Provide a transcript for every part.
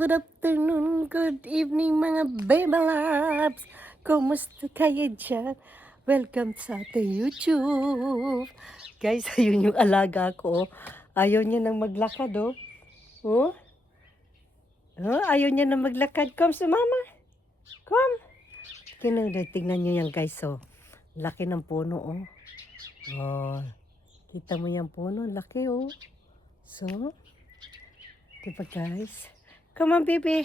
good evening mga baby loves. Kumusta kayo dyan? Welcome sa ating YouTube. Guys, ayun yung alaga ko. Ayaw niya nang maglakad, oh. Oh? Oh, ayaw niya nang maglakad. Come sa mama. Come. Tingnan niyo yan, guys, oh. Laki ng puno, oh. Oh. Kita mo yung puno, laki, oh. So, diba, guys? Come on, baby.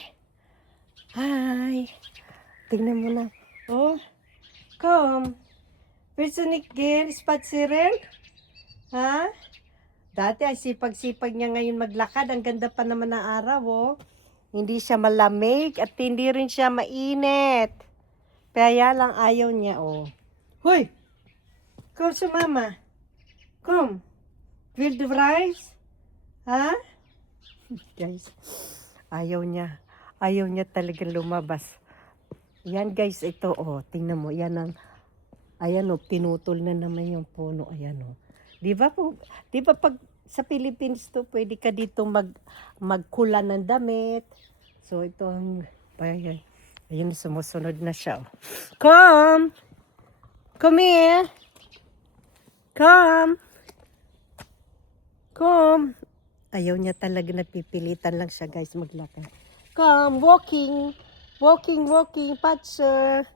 Hi. Tingnan mo na. Oh, come. Where's the Nick girl? Spatsiren? Ha? Dati ay sipag-sipag niya ngayon maglakad. Ang ganda pa naman ng araw, oh. Hindi siya malamig at hindi rin siya mainit. Kaya lang ayaw niya, oh. Hoy! Come sa mama. Come. Will the rice? Ha? Guys, ayaw niya. Ayaw niya talagang lumabas. Yan guys, ito oh, tingnan mo, yan ang, ayan oh, pinutol na naman yung puno, ayan oh. Di ba pag sa Philippines to, pwede ka dito magkula ng damit. So ito ang, ayan, ayun, sumusunod na siya oh. Come! Come here! Come! Come! Ayaw niya talaga, napipilitan lang siya guys maglakad. Come, walking, Patser.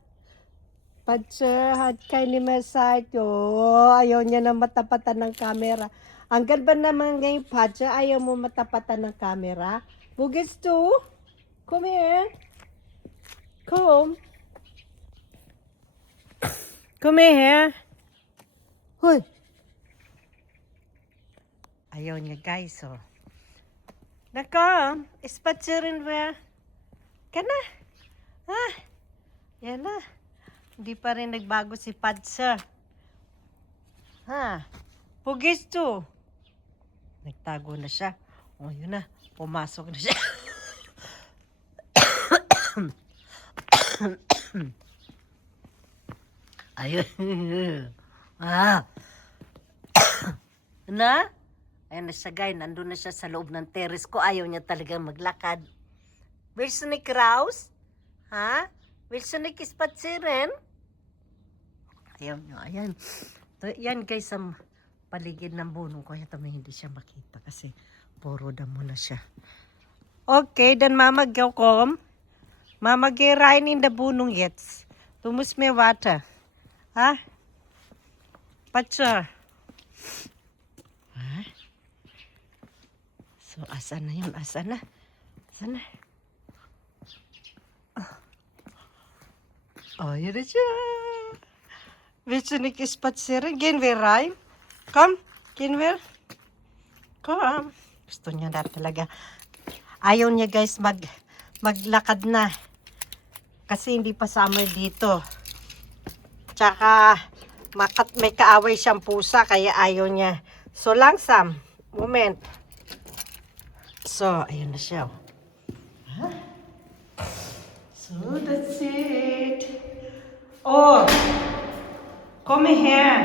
Patser, had kayo masayt. Oh, ayaw niya na matapatan ng camera. Ang ganda naman ngayon, Patser, ayaw mo matapatan ng camera. Bugis to, come here. Come. Come here. Hoy. Ayaw niya guys, oh. Nako, Patserin ba? Kana? Ah, yan na. Hindi pa rin nagbago si Patser. Ha? Pugis to. Nagtago na siya. O, yun na. Pumasok na siya. Ayun. Ah. Na? Ayun na siya, guys. Nandun na siya sa loob ng terrace ko. Ayaw niya talagang maglakad. Wilson ni Kraus? Ha? Wilson ni Kispatsiren? Ayaw niya, ayan. Yan guys, ang paligid ng bunong ko. Kaya tamang hindi siya makita kasi puro damo na siya. Okay, then mama go come. Mama get rain in the bunong yet. Tumus me water. Ha? Patsa. Ha? So, asa na yun? Asa na? Asa na? Oh, yun na siya. Willst du nicht spazieren? Gehen wir rein? Komm, gehen wir? Komm. Gusto niya na talaga. Ayaw niya guys maglakad na. Kasi hindi pa summer dito. Tsaka may kaaway siyang pusa kaya ayaw niya. So langsam. Moment. So, ayun na siya. Huh? So, that's it. Oh! Come here.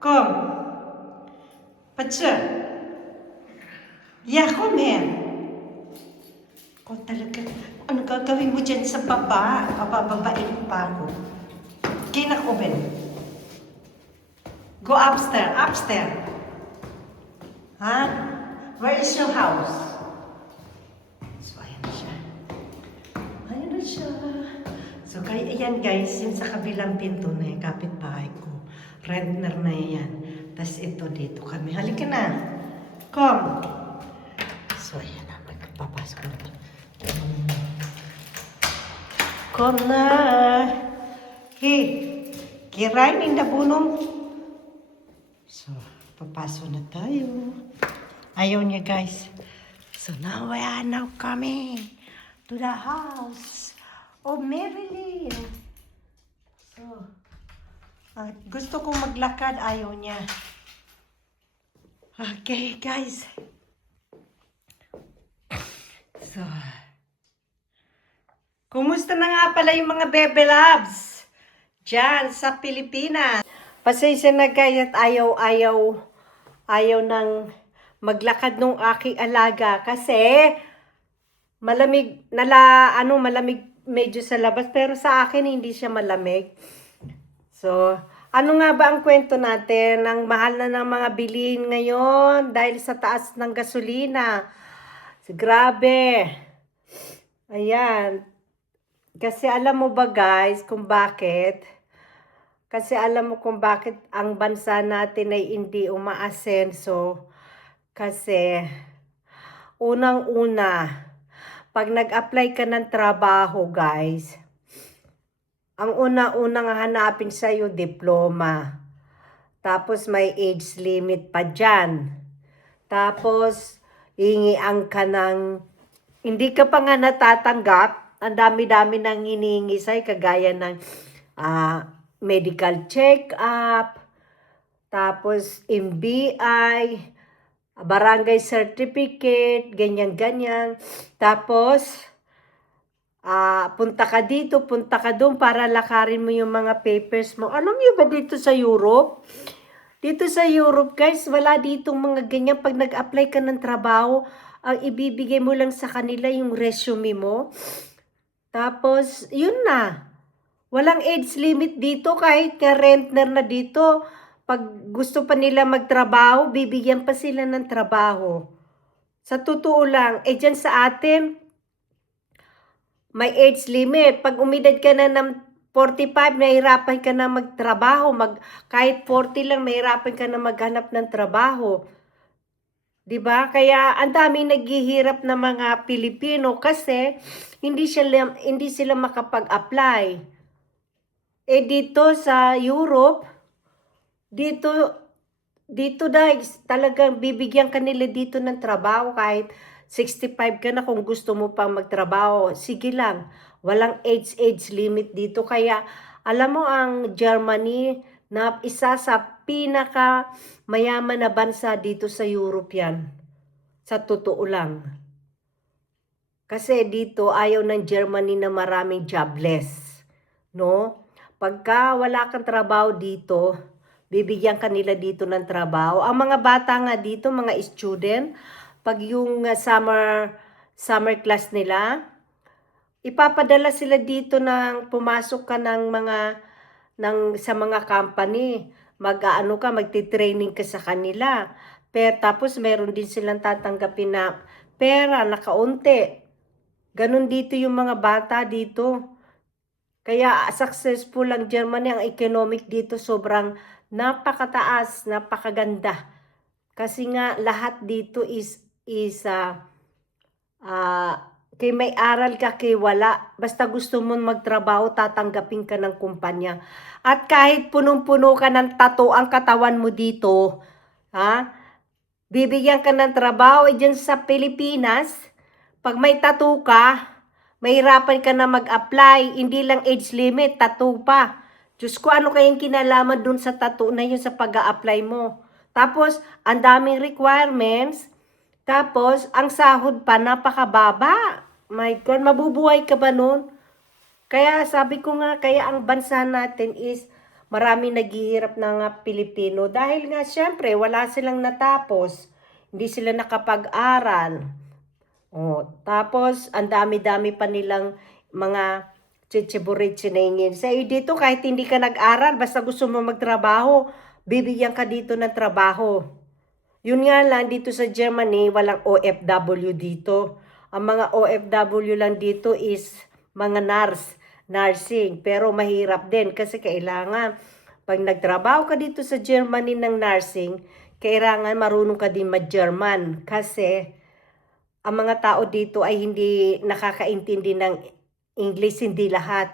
Come. Patsa. Yeah, come here. Kung talaga, ano gagawin mo dyan sa baba? Pabababain mo pa ako. Kinakuben. Go upstairs. Upstairs. Huh? Where is your house? So, ayan na siya. Ayan na siya. So, kaya ayan guys, yun sa kabilang pinto na yung kapitbahay ko. Rentner na yan. Tapos ito dito kami. Halika na. Come. So, ayan na. Magpapasok na. Come na. Hey. Kirain in the bunong. So, papasok na tayo. Ayaw niya guys. So, now we are now coming to the house. Oh, Marilyn. So, gusto kong maglakad, ayaw niya. Okay, guys. So, kumusta na nga pala yung mga bebe loves dyan sa Pilipinas? Pasensya na guys at ayaw nang maglakad nung aking alaga kasi Malamig, malamig medyo sa labas, pero sa akin hindi siya malamig. So, ano nga ba ang kwento natin? Ang mahal na ng mga bilihin ngayon dahil sa taas ng gasolina. Grabe. Ayan. Kasi alam mo ba guys kung bakit? Kasi alam mo kung bakit ang bansa natin ay hindi umaasenso. Kasi unang-una, pag nag-apply ka ng trabaho guys, ang una-unang hanapin sa'yo diploma. Tapos may age limit pa dyan. Tapos, hingian ka ng, hindi ka pa nga natatanggap, ang dami-dami nang hinihingi sa'yo, kagaya ng medical check-up, tapos MBI, barangay certificate, ganyan-ganyan. Tapos, punta ka dito, punta ka doon para lakarin mo yung mga papers mo. Alam niyo ba dito sa Europe? Dito sa Europe, guys, wala ditong mga ganyan. Pag nag-apply ka ng trabaho, ang ibibigay mo lang sa kanila yung resume mo. Tapos, yun na. Walang age limit dito kahit ka rentner na dito. Pag gusto pa nila magtrabaho, bibigyan pa sila ng trabaho. Sa totoo lang, dyan sa atin, may age limit. Pag umidad ka na ng 45, mahirapan ka na magtrabaho. Kahit 40 lang, mahirapan ka na maghanap ng trabaho. 'Di ba? Kaya ang daming naghihirap na mga Pilipino kasi hindi sila makapag-apply. Dito sa Europe, dito guys, talagang bibigyan ka nila dito ng trabaho kahit 65 ka na kung gusto mo pang magtrabaho. Sige lang, walang age limit dito. Kaya alam mo ang Germany na isa sa pinaka mayaman na bansa dito sa Europe yan. Sa totoo lang. Kasi dito ayaw ng Germany na maraming jobless. No? Pagka wala kang trabaho dito, bibigyan ka nila dito ng trabaho. Ang mga bata nga dito, mga student, pag yung summer class nila, ipapadala sila dito ng pumasok ka sa mga company. Mag-aano ka, magti-training ka sa kanila. Pero tapos meron din silang tatanggapin na pera na kaunti. Ganon dito yung mga bata dito. Kaya successful ang Germany, ang economic dito sobrang napakataas, napakaganda. Kasi nga lahat dito is kay may aral ka, kay wala. Basta gusto mong magtrabaho, tatanggapin ka ng kumpanya. At kahit punong-puno ka ng tattoo ang katawan mo dito, bibigyan ka ng trabaho. Dyan sa Pilipinas, pag may tattoo ka, mahirapan ka na mag-apply. Hindi lang age limit, tattoo pa. Diyos ko, ano kayang kinalaman dun sa tattoo na yun sa pag-a-apply mo? Tapos, ang daming requirements. Tapos, ang sahod pa, napakababa. My God, mabubuhay ka ba nun? Kaya sabi ko nga, kaya ang bansa natin is marami naghihirap na nga Pilipino. Dahil nga, syempre, wala silang natapos. Hindi sila nakapag-aral. Tapos, ang dami-dami pa nilang mga chichiburitsi na hingin. Sa dito, kahit hindi ka nag-aral, basta gusto mo magtrabaho, bibigyan ka dito ng trabaho. Yun nga lang, dito sa Germany, walang OFW dito. Ang mga OFW lang dito is mga nursing. Pero mahirap din kasi kailangan, pag nagtrabaho ka dito sa Germany ng nursing, kailangan marunong ka din mag-German. Kasi ang mga tao dito ay hindi nakakaintindi ng English, hindi lahat.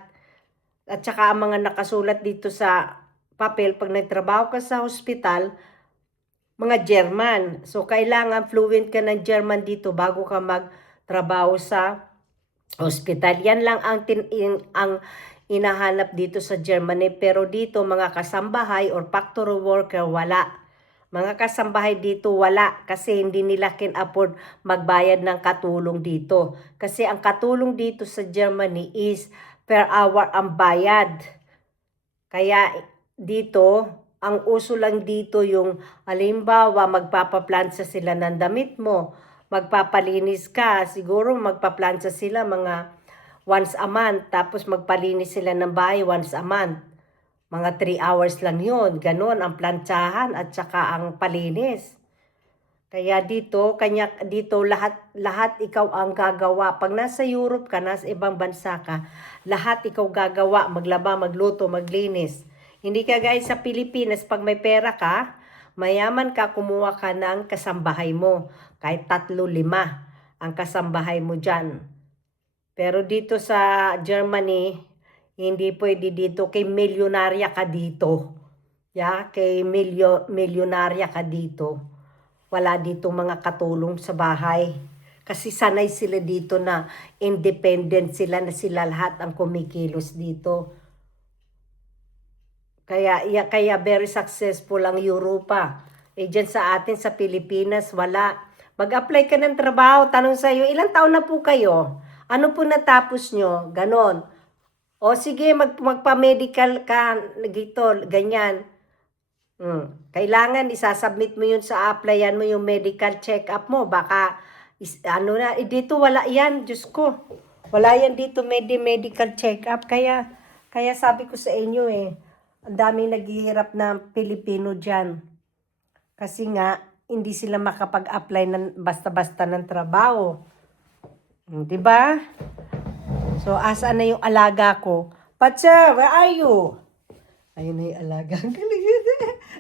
At saka ang mga nakasulat dito sa papel, pag nagtrabaho ka sa hospital, mga German. So, kailangan fluent ka ng German dito bago ka magtrabaho sa hospital. Yan lang ang inahanap dito sa Germany. Pero dito, mga kasambahay or factory worker, wala. Mga kasambahay dito, wala. Kasi hindi nila can afford magbayad ng katulong dito. Kasi ang katulong dito sa Germany is per hour ang bayad. Kaya dito, ang uso lang dito yung halimbawa magpapaplansa sila ng damit mo, magpapalinis ka. Siguro magpaplantsa sila mga once a month. Tapos magpalinis sila ng bahay once a month. Mga 3 hours lang yun. Ganon ang plantsahan at saka ang palinis. Kaya dito, lahat ikaw ang gagawa. Pag nasa Europe ka, nasa ibang bansa ka, lahat ikaw gagawa, maglaba, magluto, maglinis. Hindi ka guys sa Pilipinas, pag may pera ka, mayaman ka, kumuha ka ng kasambahay mo. Kahit 3, 5 ang kasambahay mo dyan. Pero dito sa Germany, hindi pwede dito, kay milyonarya ka dito. Yeah, kay milyonarya ka dito. Wala dito mga katulong sa bahay. Kasi sanay sila dito na independent sila, na sila lahat ang kumikilos dito. Kaya very successful ang Europa. Dyan sa atin sa Pilipinas, wala. Mag-apply ka ng trabaho, tanong sa'yo, ilang taon na po kayo? Ano po natapos nyo? Ganon. O sige, magpa-medical ka, gito, ganyan. Kailangan isasubmit mo yun sa applyan mo yung medical check-up mo. Baka, dito wala yan, Diyos ko. Wala yan dito, medical check-up. Kaya sabi ko sa inyo ang daming naghihirap na Pilipino dyan. Kasi nga, hindi sila makapag-apply ng basta-basta ng trabaho. Diba? So, asaan na yung alaga ko? Patsa, where are you? Ayun na yung alaga.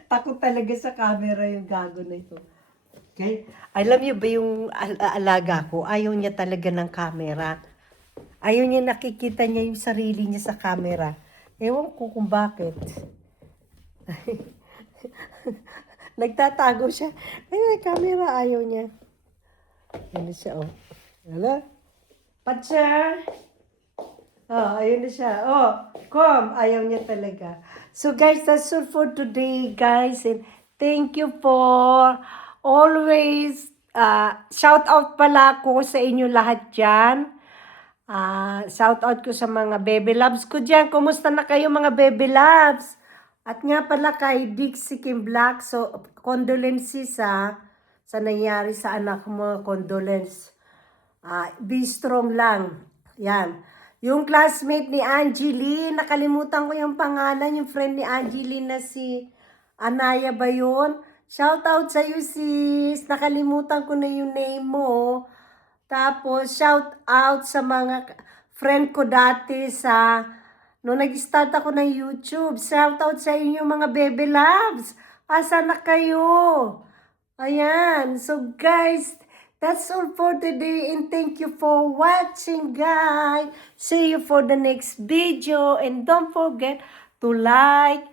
Takot talaga sa camera yung gago na ito. Okay? Alam niyo ba yung alaga ko? Ayaw niya talaga ng camera. Ayaw niya nakikita niya yung sarili niya sa camera. Ewan ko kung bakit. Nagtatago siya. Ay, camera, ayaw niya. Yan na siya, oh. Hala? Patsa! Oh, ayun na siya. Oh, come. Ayaw niya talaga. So guys, that's all for today, guys. And thank you for always shout out pala ko sa inyo lahat dyan. Shout out ko sa mga baby loves ko dyan. Kumusta na kayo mga baby loves? At nga pala kay Dixie Kim Black. So, condolences sa nangyari sa anak mo. Condolence. Be strong lang. Yan. Yung classmate ni Angeline, nakalimutan ko yung pangalan, yung friend ni Angeline na si Anaya ba yun? Shout out sa iyo sis, nakalimutan ko na yung name mo. Tapos shout out sa mga friend ko dati nung nag-start ako ng YouTube. Shout out sa inyo mga baby loves. Asa na kayo? Ayan, so guys, that's all for today and thank you for watching, guys. See you for the next video and don't forget to like,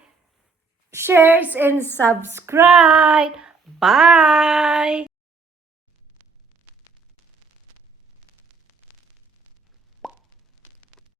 share, and subscribe. Bye!